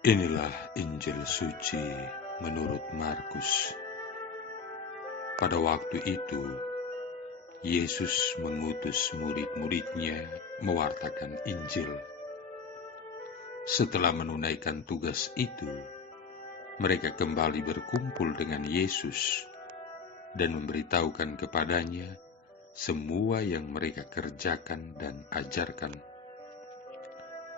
Inilah Injil suci menurut Markus. Pada waktu itu, Yesus mengutus murid-muridnya mewartakan Injil. Setelah menunaikan tugas itu, mereka kembali berkumpul dengan Yesus dan memberitahukan kepadanya semua yang mereka kerjakan dan ajarkan.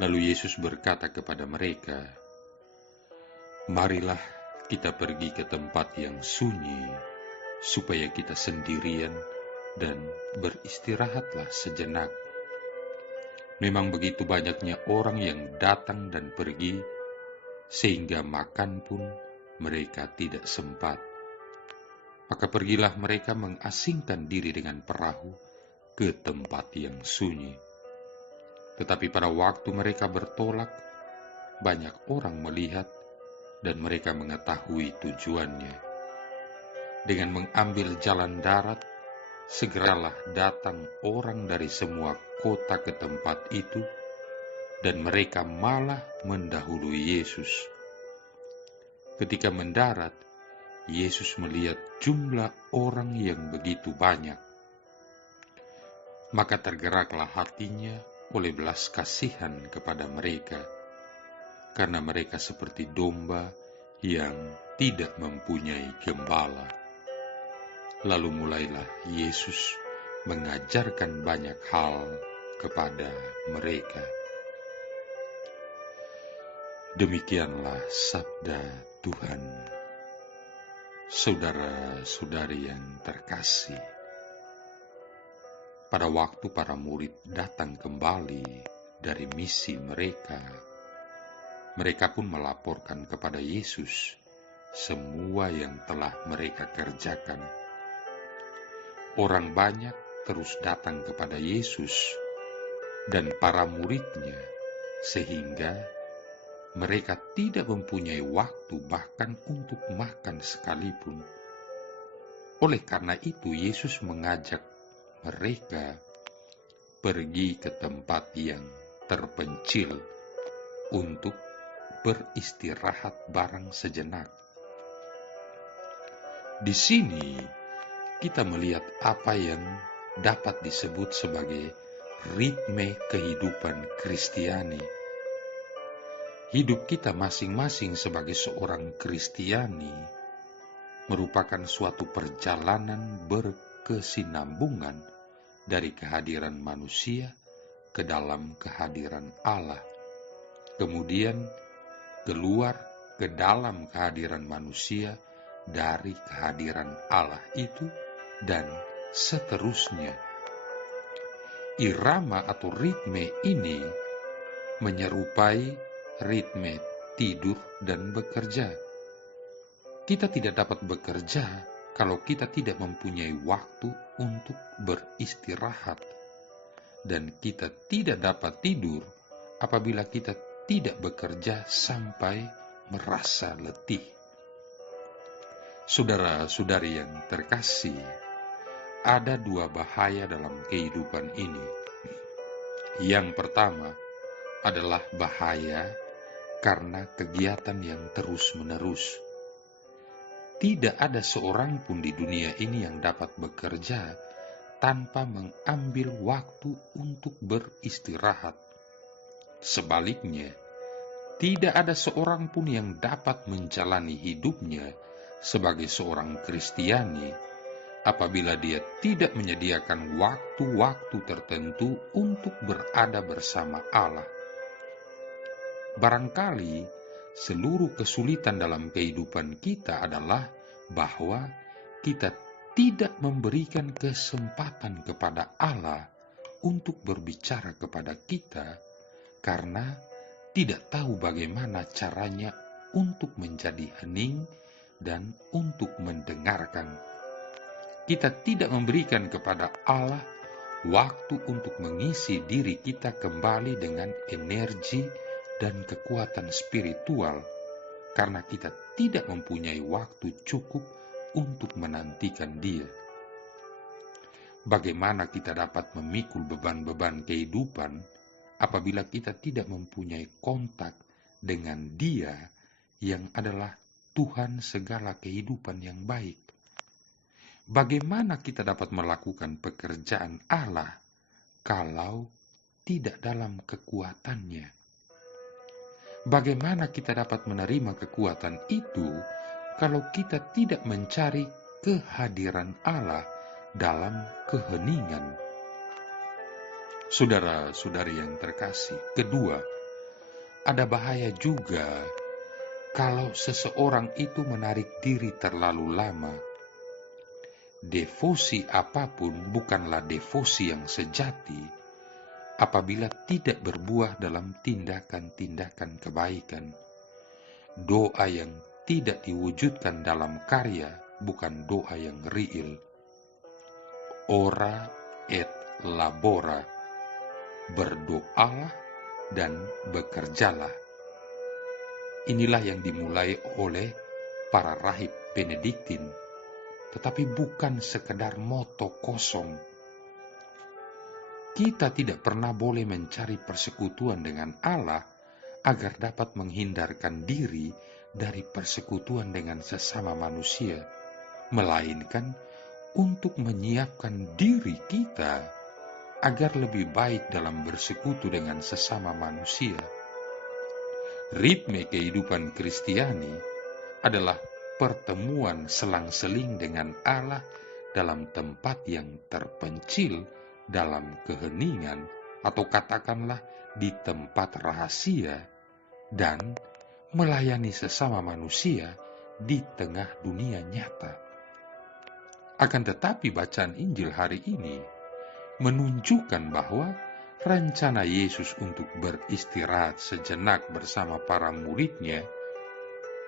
Lalu Yesus berkata kepada mereka, "Marilah kita pergi ke tempat yang sunyi, supaya kita sendirian dan beristirahatlah sejenak. Memang begitu banyaknya orang yang datang dan pergi, sehingga makan pun mereka tidak sempat. Maka pergilah mereka mengasingkan diri dengan perahu ke tempat yang sunyi. Tetapi pada waktu mereka bertolak, banyak orang melihat dan mereka mengetahui tujuannya. Dengan mengambil jalan darat, segeralah datang orang dari semua kota ke tempat itu, dan mereka malah mendahului Yesus. Ketika mendarat, Yesus melihat jumlah orang yang begitu banyak. Maka tergeraklah hatinya oleh belas kasihan kepada mereka, karena mereka seperti domba yang tidak mempunyai gembala. Lalu mulailah Yesus mengajarkan banyak hal kepada mereka." Demikianlah sabda Tuhan. Saudara-saudari yang terkasih, pada waktu para murid datang kembali dari misi mereka, mereka pun melaporkan kepada Yesus semua yang telah mereka kerjakan. Orang banyak terus datang kepada Yesus dan para muridnya, sehingga mereka tidak mempunyai waktu bahkan untuk makan sekalipun. Oleh karena itu, Yesus mengajak mereka pergi ke tempat yang terpencil untuk beristirahat bareng sejenak. Di sini kita melihat apa yang dapat disebut sebagai ritme kehidupan Kristiani. Hidup kita masing-masing sebagai seorang Kristiani merupakan suatu perjalanan berkesinambungan dari kehadiran manusia ke dalam kehadiran Allah, kemudian keluar ke dalam kehadiran manusia dari kehadiran Allah itu, dan seterusnya. Irama atau ritme ini menyerupai ritme tidur dan bekerja. Kita tidak dapat bekerja kalau kita tidak mempunyai waktu untuk beristirahat, dan kita tidak dapat tidur apabila kita tidak bekerja sampai merasa letih. Saudara-saudari yang terkasih, ada dua bahaya dalam kehidupan ini. Yang pertama adalah bahaya karena kegiatan yang terus-menerus. Tidak ada seorang pun di dunia ini yang dapat bekerja tanpa mengambil waktu untuk beristirahat. Sebaliknya, tidak ada seorang pun yang dapat menjalani hidupnya sebagai seorang Kristiani apabila dia tidak menyediakan waktu-waktu tertentu untuk berada bersama Allah. Barangkali seluruh kesulitan dalam kehidupan kita adalah bahwa kita tidak memberikan kesempatan kepada Allah untuk berbicara kepada kita, karena tidak tahu bagaimana caranya untuk menjadi hening dan untuk mendengarkan. Kita tidak memberikan kepada Allah waktu untuk mengisi diri kita kembali dengan energi dan kekuatan spiritual, karena kita tidak mempunyai waktu cukup untuk menantikan Dia. Bagaimana kita dapat memikul beban-beban kehidupan apabila kita tidak mempunyai kontak dengan Dia yang adalah Tuhan segala kehidupan yang baik. Bagaimana kita dapat melakukan pekerjaan Allah kalau tidak dalam kekuatannya? Bagaimana kita dapat menerima kekuatan itu kalau kita tidak mencari kehadiran Allah dalam keheningan? Saudara-saudari yang terkasih, kedua, ada bahaya juga kalau seseorang itu menarik diri terlalu lama. Devosi apapun bukanlah devosi yang sejati apabila tidak berbuah dalam tindakan-tindakan kebaikan. Doa yang tidak diwujudkan dalam karya bukan doa yang real. Ora et labora, berdoalah dan bekerjalah. Inilah yang dimulai oleh para rahib Benediktin, tetapi bukan sekedar moto kosong. Kita tidak pernah boleh mencari persekutuan dengan Allah agar dapat menghindarkan diri dari persekutuan dengan sesama manusia, melainkan untuk menyiapkan diri kita agar lebih baik dalam bersekutu dengan sesama manusia. Ritme kehidupan Kristiani adalah pertemuan selang-seling dengan Allah dalam tempat yang terpencil, dalam keheningan, atau katakanlah di tempat rahasia, dan melayani sesama manusia di tengah dunia nyata. Akan tetapi bacaan Injil hari ini menunjukkan bahwa rencana Yesus untuk beristirahat sejenak bersama para muridnya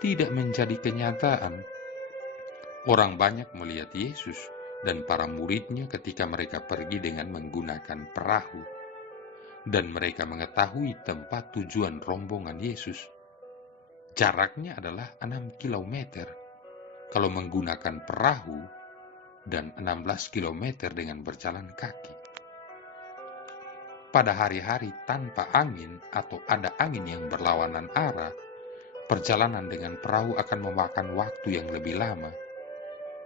tidak menjadi kenyataan. Orang banyak melihat Yesus dan para muridnya ketika mereka pergi dengan menggunakan perahu, dan mereka mengetahui tempat tujuan rombongan Yesus. Jaraknya adalah 6 km kalau menggunakan perahu dan 16 km dengan berjalan kaki. Pada hari-hari tanpa angin atau ada angin yang berlawanan arah, perjalanan dengan perahu akan memakan waktu yang lebih lama.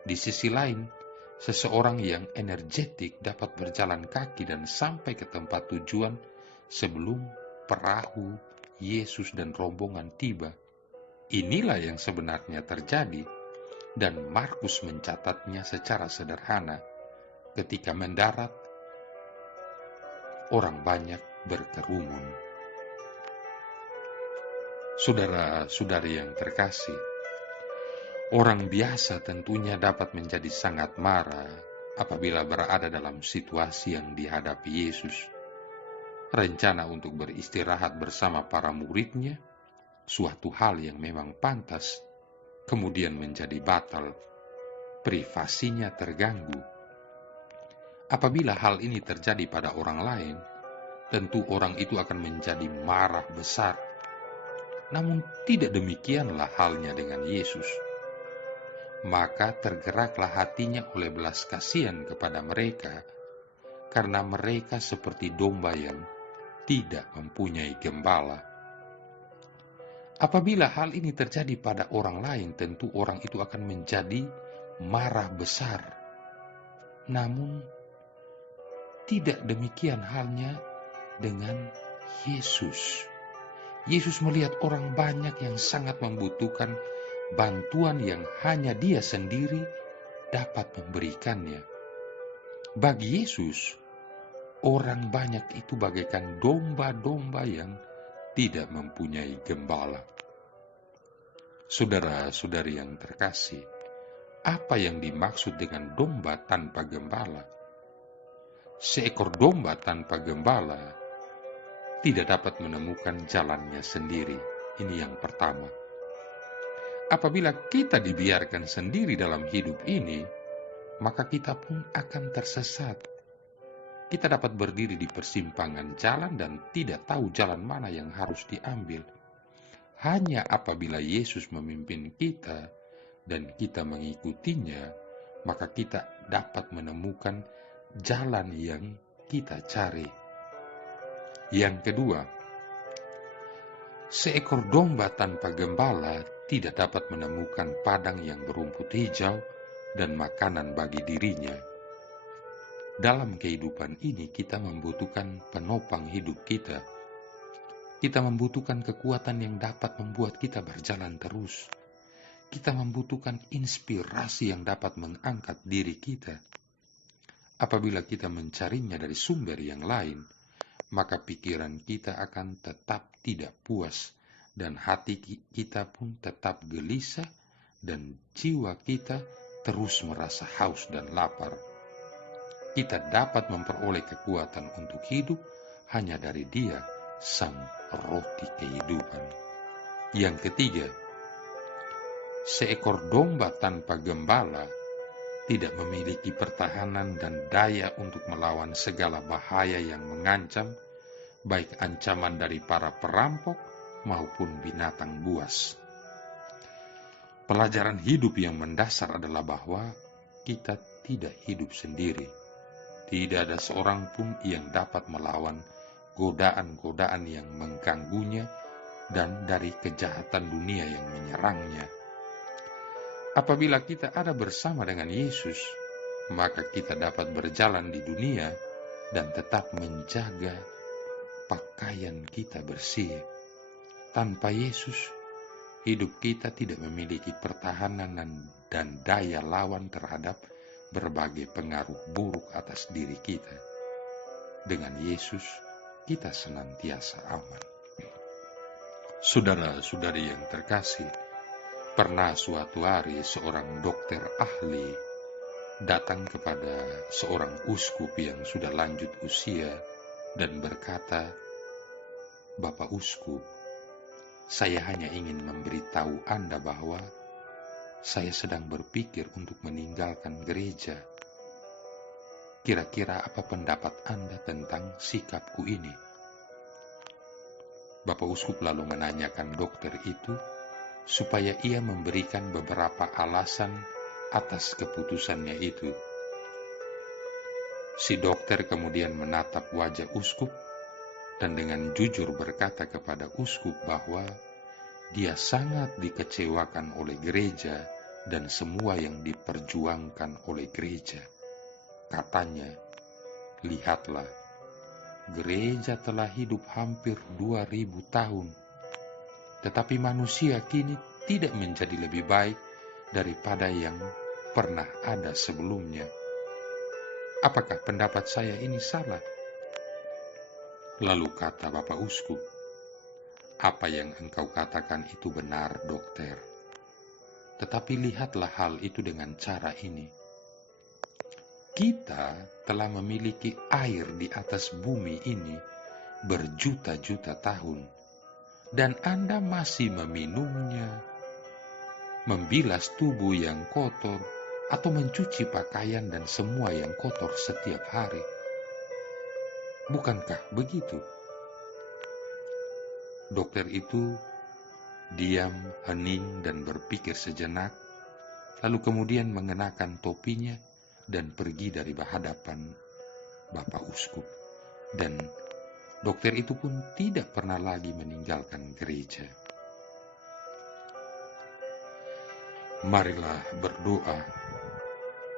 Di sisi lain, seseorang yang energetik dapat berjalan kaki dan sampai ke tempat tujuan sebelum perahu Yesus dan rombongan tiba. Inilah yang sebenarnya terjadi, dan Markus mencatatnya secara sederhana. Ketika mendarat, orang banyak berkerumun. Saudara-saudari yang terkasih, orang biasa tentunya dapat menjadi sangat marah apabila berada dalam situasi yang dihadapi Yesus. Rencana untuk beristirahat bersama para muridnya, suatu hal yang memang pantas, kemudian menjadi batal. Privasinya terganggu. Apabila hal ini terjadi pada orang lain, tentu orang itu akan menjadi marah besar. Namun tidak demikianlah halnya dengan Yesus. Maka tergeraklah hatinya oleh belas kasihan kepada mereka, karena mereka seperti domba yang tidak mempunyai gembala. Apabila hal ini terjadi pada orang lain, tentu orang itu akan menjadi marah besar. Namun tidak demikian halnya dengan Yesus. Yesus melihat orang banyak yang sangat membutuhkan bantuan yang hanya Dia sendiri dapat memberikannya. Bagi Yesus, orang banyak itu bagaikan domba-domba yang tidak mempunyai gembala. Saudara-saudari yang terkasih, apa yang dimaksud dengan domba tanpa gembala? Seekor domba tanpa gembala tidak dapat menemukan jalannya sendiri. Ini yang pertama. Apabila kita dibiarkan sendiri dalam hidup ini, maka kita pun akan tersesat. Kita dapat berdiri di persimpangan jalan dan tidak tahu jalan mana yang harus diambil. Hanya apabila Yesus memimpin kita dan kita mengikutinya, maka kita dapat menemukan jalan yang kita cari. Yang kedua, Seekor domba tanpa gembala tidak dapat menemukan padang yang berumput hijau dan makanan bagi dirinya. Dalam kehidupan ini kita membutuhkan penopang hidup kita. Kita membutuhkan kekuatan yang dapat membuat kita berjalan terus. Kita membutuhkan inspirasi yang dapat mengangkat diri kita. Apabila kita mencarinya dari sumber yang lain, maka pikiran kita akan tetap tidak puas, dan hati kita pun tetap gelisah, dan jiwa kita terus merasa haus dan lapar. Kita dapat memperoleh kekuatan untuk hidup hanya dari Dia, Sang Roti Kehidupan. Yang ketiga, seekor domba tanpa gembala tidak memiliki pertahanan dan daya untuk melawan segala bahaya yang mengancam, baik ancaman dari para perampok maupun binatang buas. Pelajaran hidup yang mendasar adalah bahwa kita tidak hidup sendiri. Tidak ada seorang pun yang dapat melawan godaan-godaan yang mengganggunya dan dari kejahatan dunia yang menyerangnya. Apabila kita ada bersama dengan Yesus, maka kita dapat berjalan di dunia dan tetap menjaga pakaian kita bersih. Tanpa Yesus, hidup kita tidak memiliki pertahanan dan daya lawan terhadap berbagai pengaruh buruk atas diri kita. Dengan Yesus, kita senantiasa aman. Saudara-saudari yang terkasih, pernah suatu hari seorang dokter ahli datang kepada seorang uskup yang sudah lanjut usia dan berkata, "Bapak Uskup, saya hanya ingin memberitahu Anda bahwa saya sedang berpikir untuk meninggalkan gereja. Kira-kira apa pendapat Anda tentang sikapku ini?" Bapak Uskup lalu menanyakan dokter itu supaya ia memberikan beberapa alasan atas keputusannya itu. Si dokter kemudian menatap wajah uskup dan dengan jujur berkata kepada uskup bahwa dia sangat dikecewakan oleh gereja dan semua yang diperjuangkan oleh gereja. Katanya, "Lihatlah, gereja telah hidup hampir 2000 tahun. Tetapi manusia kini tidak menjadi lebih baik daripada yang pernah ada sebelumnya. Apakah pendapat saya ini salah?" Lalu kata Bapak Uskup, "Apa yang engkau katakan itu benar, dokter. Tetapi lihatlah hal itu dengan cara ini. Kita telah memiliki air di atas bumi ini berjuta-juta tahun. Dan Anda masih meminumnya, membilas tubuh yang kotor, atau mencuci pakaian dan semua yang kotor setiap hari. Bukankah begitu?" Dokter itu diam, hening, dan berpikir sejenak, lalu kemudian mengenakan topinya dan pergi dari hadapan Bapak Uskup. Dan dokter itu pun tidak pernah lagi meninggalkan gereja. Marilah berdoa.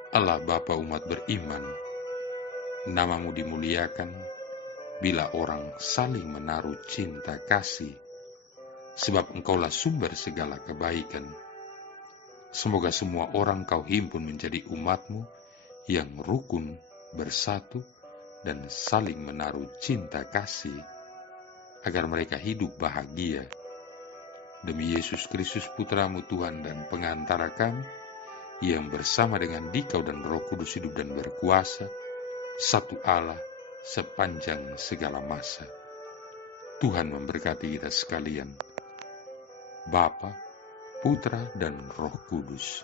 Allah Bapa umat beriman, Namamu dimuliakan bila orang saling menaruh cinta kasih, sebab Engkaulah sumber segala kebaikan. Semoga semua orang Kau himpun menjadi umat-Mu yang rukun, bersatu, dan saling menaruh cinta kasih, agar mereka hidup bahagia. Demi Yesus Kristus Putra-Mu Tuhan dan pengantara kami, yang bersama dengan Dikau dan Roh Kudus hidup dan berkuasa, satu Allah sepanjang segala masa. Tuhan memberkati kita sekalian, Bapa, Putra, dan Roh Kudus.